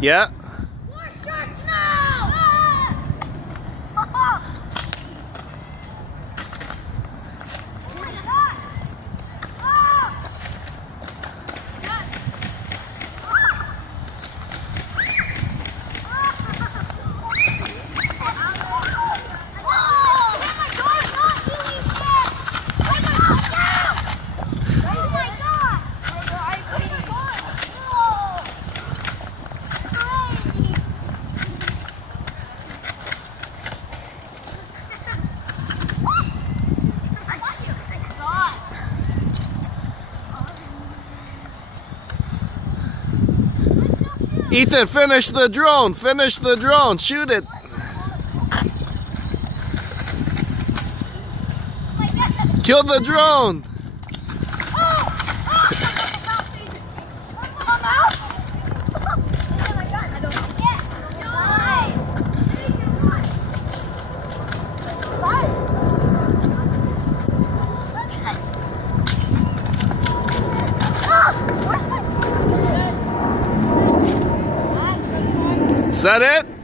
Yeah. More shots now! Ethan, finish the drone. Finish the drone. Shoot it. Kill the drone. Is that it?